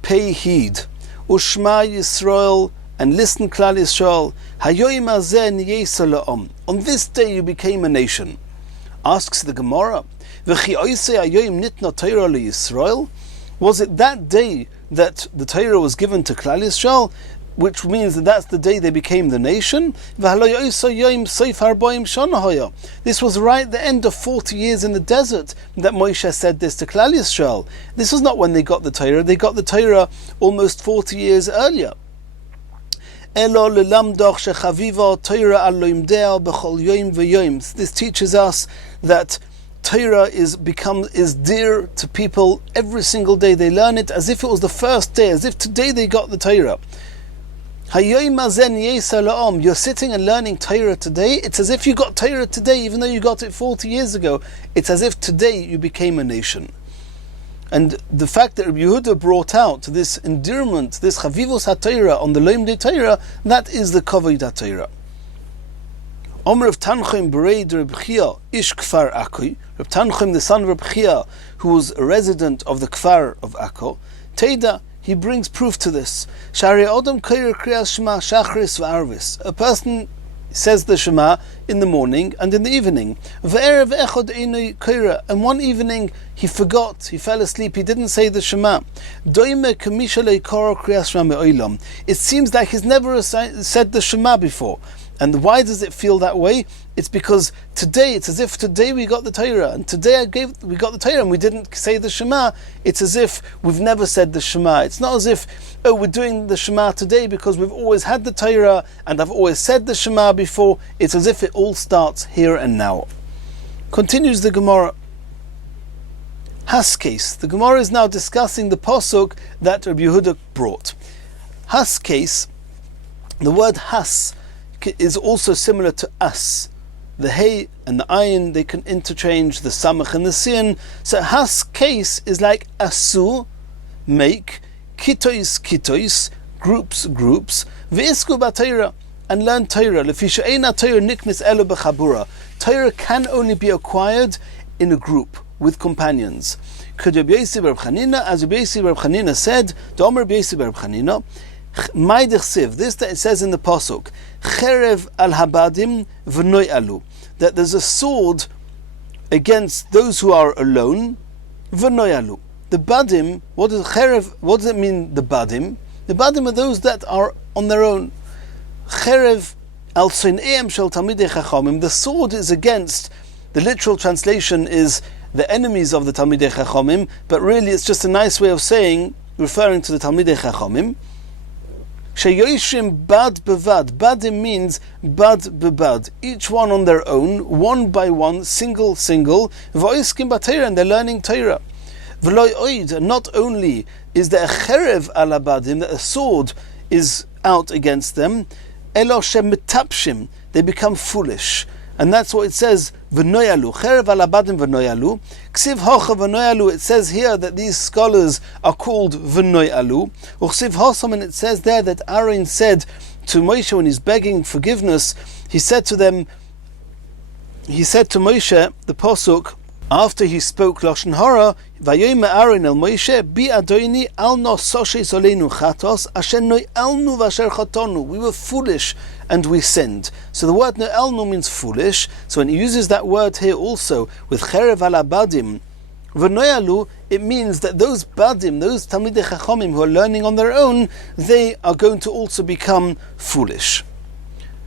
pay heed, Ushma Yisrael, and listen Klal Yisrael, Hayomi hazeh niyesa la'am. On this day you became a nation. Asks the Gemara, V'chi oisei hayomi nitna Torah leYisrael? Was it that day that the Torah was given to Klal Yisrael, which means that that's the day they became the nation? This was right at the end of 40 years in the desert that Moshe said this to Klal Yisrael. This was not when they got the Torah. They got the Torah almost 40 years earlier. This teaches us that Torah is dear to people every single day. They learn it as if it was the first day, as if today they got the Torah. You're sitting and learning Torah today. It's as if you got Torah today, even though you got it 40 years ago. It's as if today you became a nation. And the fact that Rabbi Yehuda brought out this endearment, this Chavivos HaTorah on the Loim De Torah, that is the Kavod HaTorah. Omer of Tanchim Bereid Reb Chia Ish Kfar Akko, Reb Tanchim, the son of Reb Chia, who was a resident of the Kfar of Akko, Teda, he brings proof to this. A person says the Shema in the morning and in the evening. And one evening he forgot, he fell asleep, he didn't say the Shema. It seems like he's never said the Shema before. And why does it feel that way? It's because today, it's as if today we got the Torah, and today we got the Torah and we didn't say the Shema. It's as if we've never said the Shema. It's not as if, we're doing the Shema today because we've always had the Torah and I've always said the Shema before. It's as if it all starts here and now. Continues the Gemara. Haskes. The Gemara is now discussing the pasuk that Rabbi Yehuda brought. Haskes, the word has is also similar to us. The hey and the ayin, they can interchange the samach and the sin. So has case is like asu, make, kitois, groups, v'isku b'Torah, and learn Torah. Lefisha eina Torah niknis elo b'chabura. Torah can only be acquired in a group. with companions. Could Rabbi Yossi bar Chanina, as Rabbi Yossi bar Chanina said, Domer Rabbi Yossi bar Chanina, Maidich Siv, this that it says in the Pasuk, Cherev al Habadim v'noi alu, that there's a sword against those who are alone, v'noi alu. The Badim, what does Cherev, what does it mean, the Badim? The Badim are those that are on their own. Cherev al Soineim shel Talmidei Chachamim, the sword is against, the literal translation is the enemies of the Talmidei Chachamim, but really it's just a nice way of saying, referring to the Talmidei Chachamim. Sheyoshim bad bevad. Badim means bad bebad. Each one on their own, one by one, single. V'oiskim b'Torah, and they're learning Torah. V'loi oid. Not only is there a cherev ala badim, that a sword is out against them, elo shemitapshim, they become foolish. And that's what it says, v'noyalu, cherev ala badim v'noyalu. Ksiv hocha v'noyalu, it says here that these scholars are called v'noyalu. Uksiv hosam, and it says there that Aaron said to Moshe when he's begging forgiveness, he said to Moshe, the Pasuk, after he spoke Lashon Hara, Vayomer Aaron el Moshe, Bi Adoni al no soshe solenu chatos, asher no'elnu v'asher chatonu. We were foolish and we sinned. So the word no'elnu means foolish. So when he uses that word here also with cherev ala badim, v'no'yalu, it means that those badim, those Talmidei Chachamim who are learning on their own, they are going to also become foolish.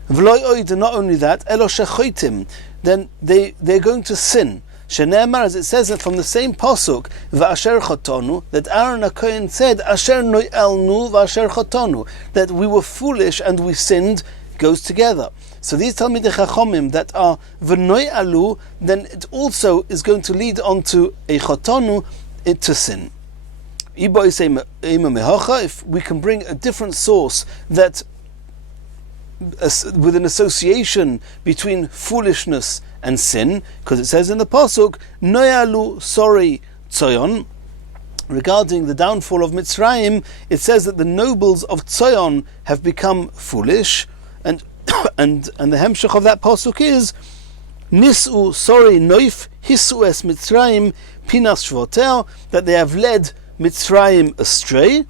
V'loi oid, not only that, elo shechoitim, then they're going to sin. Shenemar, as it says that from the same pasuk, v'asher chotonu, that Aaron HaKohen said, asher no'elnu v'asher chotonu, that we were foolish and we sinned, goes together. So these Talmidei Chachamim that are v'no'alu, then it also is going to lead on to a chotonu, to sin. If we can bring a different source that with an association between foolishness and sin, because it says in the pasuk, Noyalu sorry Tzoyon, regarding the downfall of Mitzrayim, it says that the nobles of Tzoyon have become foolish, and and the hemshech of that pasuk is Nisu sorry Noif Hisu es Mitzrayim Pinas Shvotel, that they have led Mitzrayim astray.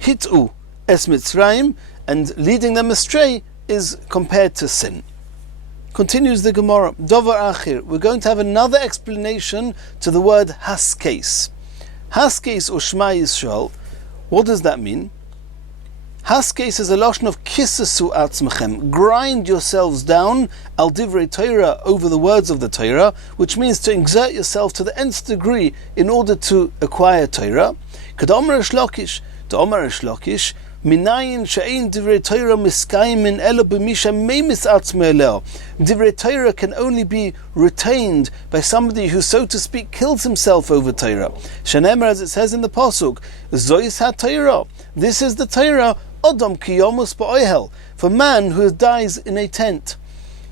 Hitu es Mitzrayim, and leading them astray is compared to sin. Continues the Gemara. Dovar Achir. We're going to have another explanation to the word haskes. Haskes or Shema Yisrael. What does that mean? Haskes is a lashon of kisasu atzmechem. Grind yourselves down al divrei Torah, over the words of the Torah, which means to exert yourself to the nth degree in order to acquire Torah. Kadomer Shlokish. Domer Shlokish. Minayin she'ein divrei Torah miskayim elo b'misha meimis atzmei eleo. Divrei Torah can only be retained by somebody who, so to speak, kills himself over Torah. Shenemer, as it says in the pasuk, Zois ha-Torah. This is the Torah, Odom ki yomus ba'ohel, for man who dies in a tent.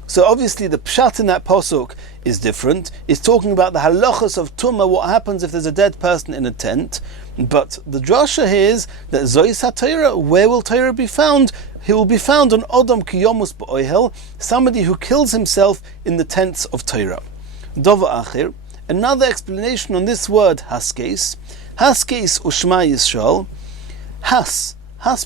So obviously the pshat in that pasuk is different. It's talking about the halachas of tumah, what happens if there's a dead person in a tent. But the drasha here is that Zois ha-Torah, where will Torah be found? He will be found on Odom ki yomus ba'ohel, somebody who kills himself in the tents of Torah. Dova achir, another explanation on this word haskes. Haskes u'shma Yisrael. Has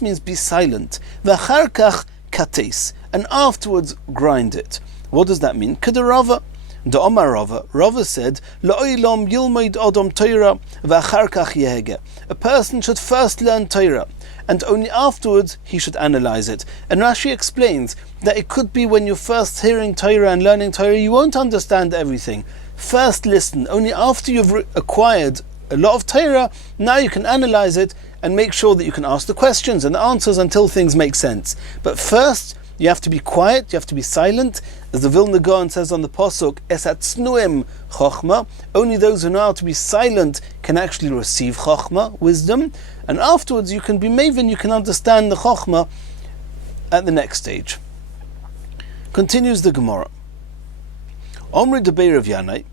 means be silent. V'achar kach kates, and afterwards grind it. What does that mean? Kedarava. The Omar Rava said, La'olam yilmoid odom Torah v'achar kach yehege. A person should first learn Torah, and only afterwards he should analyze it. And Rashi explains that it could be when you're first hearing Torah and learning Torah, you won't understand everything. First listen. Only after you've acquired a lot of Torah, now you can analyze it and make sure that you can ask the questions and the answers until things make sense. But first, you have to be quiet, you have to be silent. As the Vilna Gaon says on the Pasuk, Esat snuim chokhmah, only those who know how to be silent can actually receive chokhmah, wisdom, and afterwards you can be maven, you can understand the chokhmah at the next stage. Continues the Gemara. Omri debei Rav Yanai,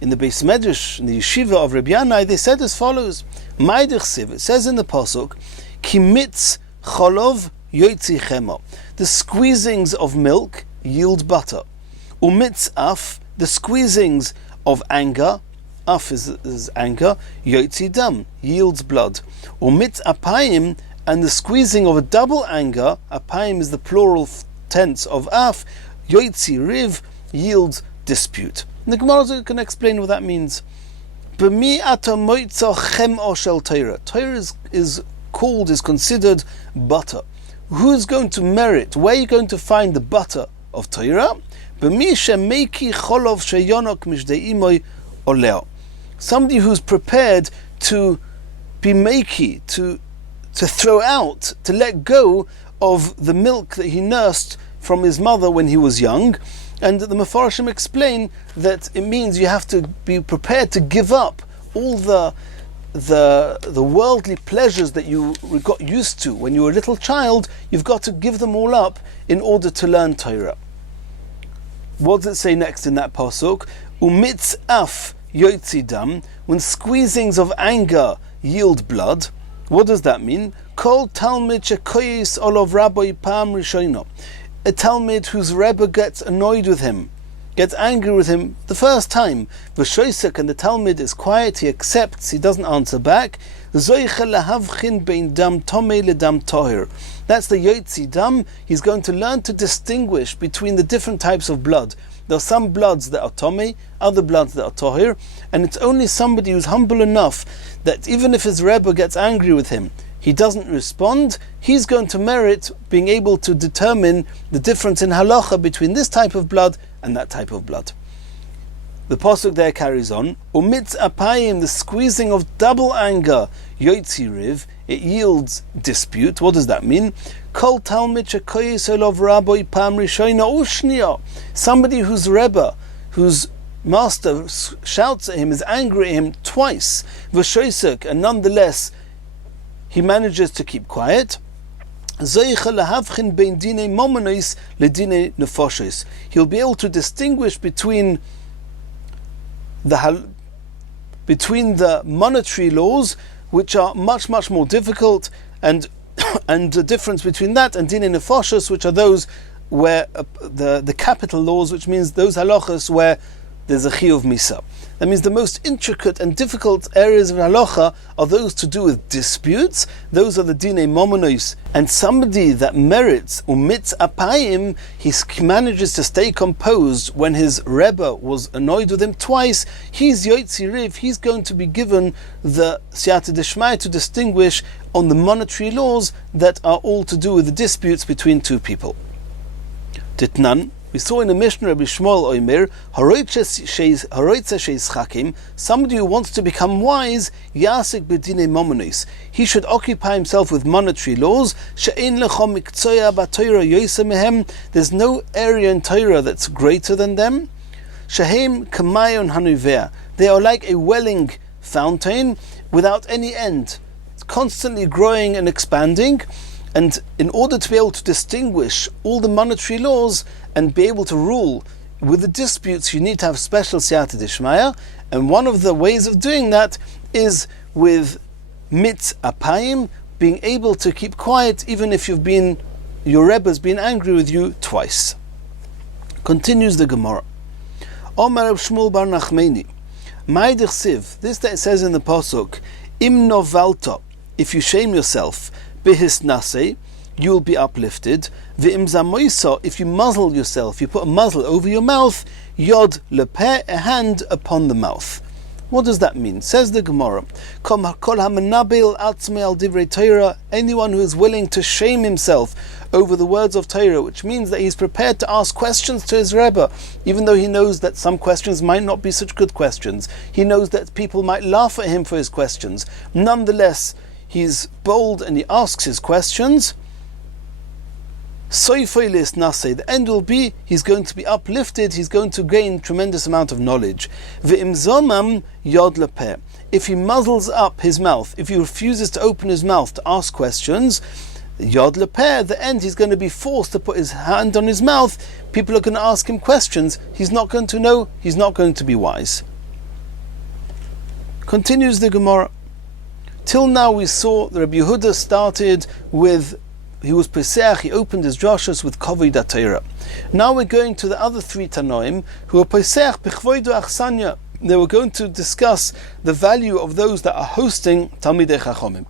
in the Beis Medrash, in the yeshiva of Rav Yanai, they said as follows, Maidich siv, it says in the Pasuk, Kimitz cholov yoitzi chema, the squeezings of milk yield butter. Umitz af the squeezings of anger, af is anger, yotzi dam, yields blood. Umitz apayim, and the squeezing of a double anger, apayim is the plural tense of af, yotzi riv, yields dispute. And the Gemara is going to explain what that means. B'mi ata moitza chem'o shel Torah. Torah is considered butter. Who's going to merit? Where are you going to find the butter of Torah? B'mi shemeiki cholov sheyonok mishdei imoy oleo. Somebody who's prepared to be meiki, to throw out, to let go of the milk that he nursed from his mother when he was young. And the Mefarshim explain that it means you have to be prepared to give up all the worldly pleasures that you got used to when you were a little child. You've got to give them all up in order to learn Torah. What does it say next in that pasuk? Umitz af yotzi dam, when squeezings of anger yield blood. What does that mean? Kol talmid shekoyis olov rabbi pam rishono. A Talmud whose Rebbe gets annoyed with him, gets angry with him the first time. V'shoisek, and the Talmud is quiet, he accepts, he doesn't answer back. Zoicha lahavchin bein dam tomei ledam tohir. That's the yotzi dam. He's going to learn to distinguish between the different types of blood. There are some bloods that are tomei, other bloods that are tohir, and it's only somebody who's humble enough that even if his Rebbe gets angry with him, he doesn't respond, he's going to merit being able to determine the difference in halacha between this type of blood and that type of blood. The pasuk there carries on, Umitz apayim, the squeezing of double anger, yotzi riv, it yields dispute. What does that mean? Kol talmid shekoyis elov rabbi pam rishona ushniya. Somebody whose Rebbe, whose master shouts at him, is angry at him twice, v'shoisek, and nonetheless he manages to keep quiet. He'll be able to distinguish between the monetary laws, which are much, much more difficult, and the difference between that and dinei nefashos, which are those where the capital laws, which means those halachas where there's a chiyuv misa. That means the most intricate and difficult areas of halacha are those to do with disputes. Those are the dinei momonos. And somebody that merits umitz apayim, he manages to stay composed when his Rebbe was annoyed with him twice. He's yotzi riv. He's going to be given the siyata deshmaya to distinguish on the monetary laws that are all to do with the disputes between two people. Titnan. We saw in the Mishnah Rabbi Shmuel Omer, somebody who wants to become wise, yasik b'dinei momonos. He should occupy himself with monetary laws. There's no area in Torah that's greater than them. They are like a welling fountain without any end. It's constantly growing and expanding. And in order to be able to distinguish all the monetary laws and be able to rule with the disputes, you need to have special siyata dishmaya. And one of the ways of doing that is with mitz apayim, being able to keep quiet even if your Rebbe's been angry with you twice. Continues the Gemara. Omar Reb Shmuel bar Nachmeni, Mai dichsiv, this that it says in the pasuk, Im novalta, if you shame yourself, Bihis nase, you will be uplifted. V'im zamoisa, if you muzzle yourself, you put a muzzle over your mouth, yod lepeh, a hand upon the mouth. What does that mean? Says the Gemara, Kol hamenabel atzmei al divrei Torah, anyone who is willing to shame himself over the words of Torah, which means that he's prepared to ask questions to his Rebbe, even though he knows that some questions might not be such good questions. He knows that people might laugh at him for his questions. Nonetheless, he's bold and he asks his questions. The end will be, he's going to be uplifted, he's going to gain tremendous amount of knowledge. If he muzzles up his mouth, if he refuses to open his mouth to ask questions, yod lepeh, the end, he's going to be forced to put his hand on his mouth. People are going to ask him questions. He's not going to know, he's not going to be wise. Continues the Gemara. Till now we saw that Rabbi Yehuda started with was Pesach, he opened his drashas with Kavod HaTorah. Now we're going to the other three Tanoim who are Pesach b'chvoid achsanya. They were going to discuss the value of those that are hosting Talmidei Chachomim.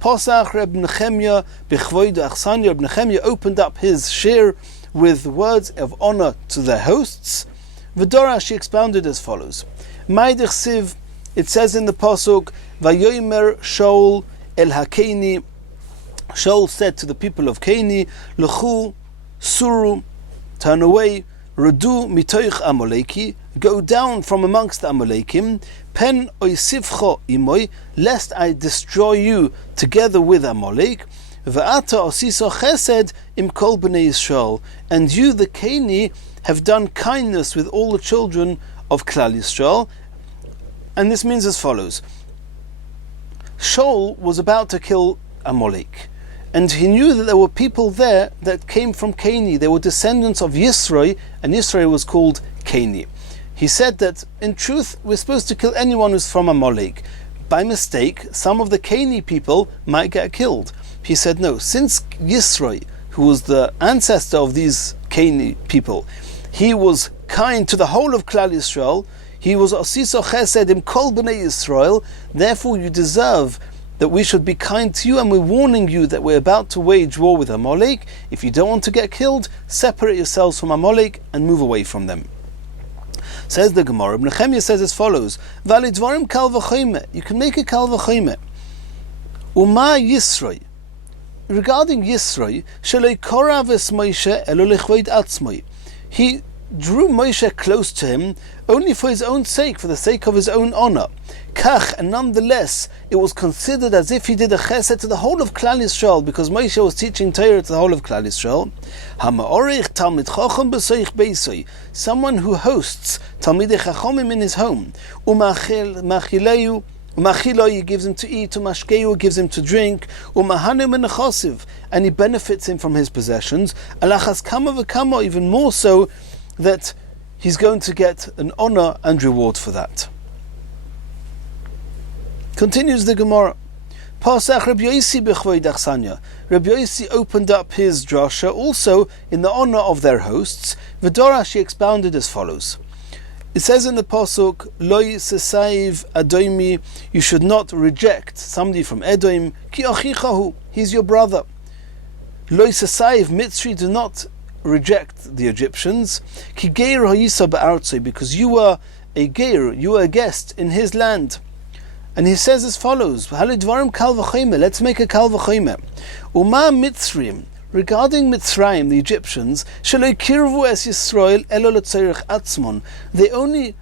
Pesach Reb Nechemya b'chvoid achsanya. Reb Nechemya opened up his shir with words of honor to their hosts. V'dorah, she expounded as follows. Ma'idich Siv, it says in the pasuk, Vayomer Shaul el Hakeni. Shaul said to the people of Keni, Lechu, Suru, turn away, Redu mitoich Amaleki, go down from amongst the Amalekim, Pen oisivcho imoy, lest I destroy you together with Amalek, Ve'ata osiso chesed im kol b'nei Yisrael, and you, the Keni, have done kindness with all the children of Klal Yisrael. And this means as follows. Shaul was about to kill Amalek, and he knew that there were people there that came from Keni. They were descendants of Yisroi, and Yisroi was called Keni. He said that, in truth, we're supposed to kill anyone who's from Amalek. By mistake, some of the Keni people might get killed. He said, no, since Yisroi, who was the ancestor of these Keni people, he was kind to the whole of Klal Yisrael, he was Osiso Chesed im Kol B'nei Yisrael, therefore you deserve that we should be kind to you, and we're warning you that we're about to wage war with Amalek. If you don't want to get killed, separate yourselves from Amalek and move away from them. Says the Gemara, Nechemya says as follows, Validvarim kal v'choime, you can make a kal v'choime. Uma Yisroi, regarding Yisroi, shaloi korav es Moshe elo lechvoid atzmoi, he drew Moshe close to him only for his own sake, for the sake of his own honor. Kach, and nonetheless, it was considered as if he did a chesed to the whole of Klal Yisrael, because Moshe was teaching Torah to the whole of Klal Yisrael. Hama'orich Talmid Chacham b'soich beisoi, someone who hosts Talmidei Chachomim in his home. Umachileu, he gives him to eat, umashkeu, gives him to drink, umahanim menachosiv, and he benefits him from his possessions. Alachas kama v'kama, even more so, that he's going to get an honor and reward for that. Continues the Gemara. Pasach Rabbi Yosi b'chvoid achsanya. Rabbi Yosi opened up his drasha also in the honor of their hosts. V'dorah, she expounded as follows. It says in the pasuk, Loi sesaiv adoimi, you should not reject somebody from Edom, ki achichahu, he's your brother. Loi sesaiv mitzri, do not reject the Egyptians, ki geir hayisa ba'artzoi, because you were a geir, you were a guest in his land. And he says as follows, Halidvarim kal v'choime, let's make a kal v'choime. Uma mitzrim, regarding Mitzrayim, the Egyptians, shaloi kirvu es Yisrael elo letzorech atzmon, they only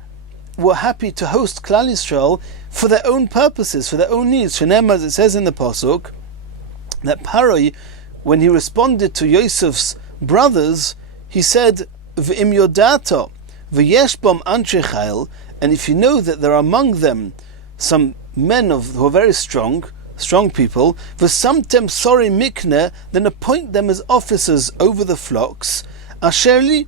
were happy to host Klal Yisrael for their own purposes, for their own needs. Shenem, as it says in the pasuk, that Paroi, when he responded to Yosef's brothers, he said, V'im yodato, v'yesh bom anshe chayil, and if you know that there are among them some men who are very strong people, v'samtem sori mikne, then appoint them as officers over the flocks, asherli,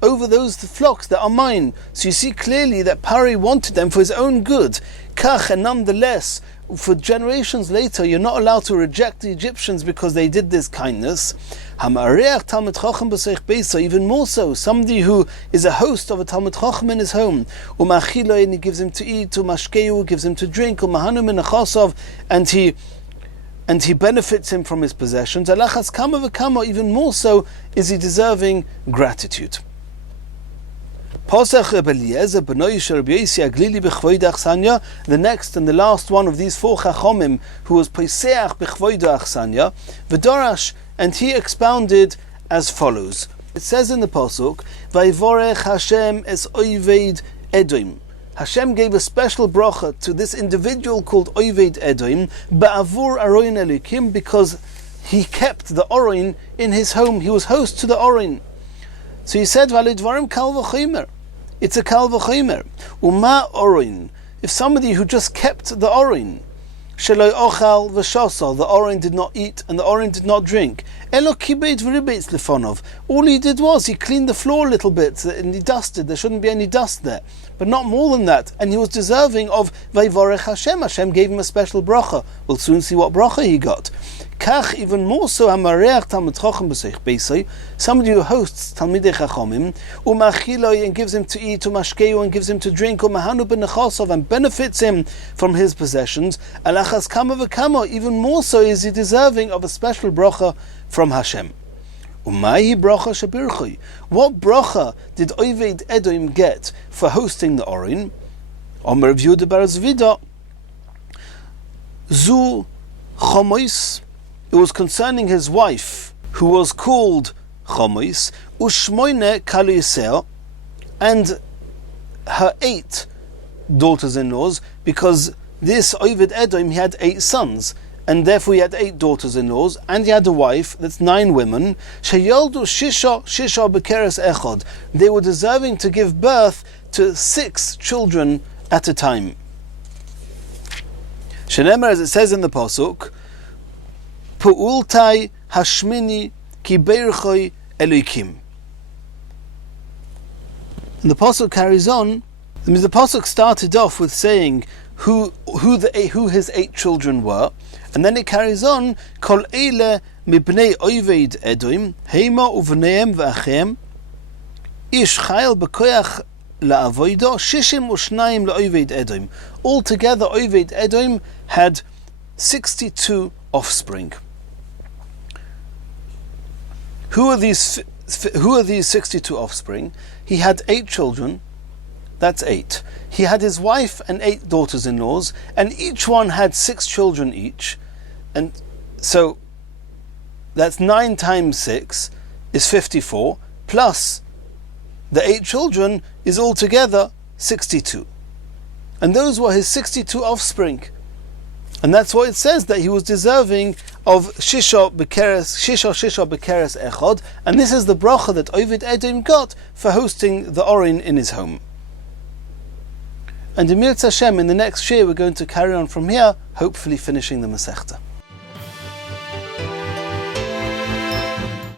over those flocks that are mine. So you see clearly that Pari wanted them for his own good. Kach, and nonetheless, for generations later, you're not allowed to reject the Egyptians because they did this kindness. Even more so, somebody who is a host of a Talmud Chacham in his home, and he gives him to eat, gives him to drink, and he benefits him from his possessions. Even more so is he deserving gratitude. The next and the last one of these four Chachomim, who was Pesach b'chvoid achsanya, v'dorash, and he expounded as follows. It says in the pasuk, "Vayvorech Hashem es oived Edom." Hashem gave a special bracha to this individual called Oived Edom, ba'avur aroin elikim, because he kept the Orin in his home. He was host to the Orin. So he said, "Validvarim kal v'chomer." It's a kal v'chomer. Uma Orin. If somebody who just kept the Orin, Sheloi ochal v'shosal, the Oren did not eat and the Oren did not drink. Elo kibet v'ribetz lefonov. All he did was he cleaned the floor a little bit and he dusted. There shouldn't be any dust there, but not more than that. And he was deserving of vayvorech Hashem. Hashem gave him a special bracha. We'll soon see what bracha he got. Kach, even more so, hamareach talmid chacham b'seich beisai, somebody who hosts talmidei chachamim, umachiloi, and gives him to eat, umashkeu, and gives him to drink, umahanu b'nechasov, and benefits him from his possessions, alachas kama v'kama, even more so is he deserving of a special bracha from Hashem. Umayi bracha shabirchui. What bracha did Oved Edom get for hosting the Orin? Omer Rav Yehuda bar Zvida, zu chomois. It was concerning his wife, who was called Chomois, ushmoine kalu, and her 8 daughters-in-laws, because this Oved Edom, he had 8 sons, and therefore he had 8 daughters-in-laws, and he had a wife, that's 9 women. Sheyoldu shisha bekeres echad. They were deserving to give birth to 6 children at a time. Shenemar, as it says in the pasuk, Pu'ultai hashmini ki beirchoi elokim. And the pasuk carries on. I mean, the pasuk started off with saying who his 8 children were, and then it carries on. Kol eile mibnei Oved Edom heima uvneim ve'achem ish chayil b'koyach la'avoida shishim u'shnayim la'Oved Edom. Altogether, Oved Edom had 62 offspring. Who are these 62 offspring? He had 8 children. That's 8. He had his wife and 8 daughters-in-laws, and each one had 6 children each. And so that's 9 times 6 is 54, plus the 8 children is altogether 62. And those were his 62 offspring. And that's why it says that he was deserving of shisha bekeres echad, and this is the bracha that Oved Edom got for hosting the Orin in his home. And in Mirz Hashem, in the next shir, we're going to carry on from here, hopefully finishing the Masechta.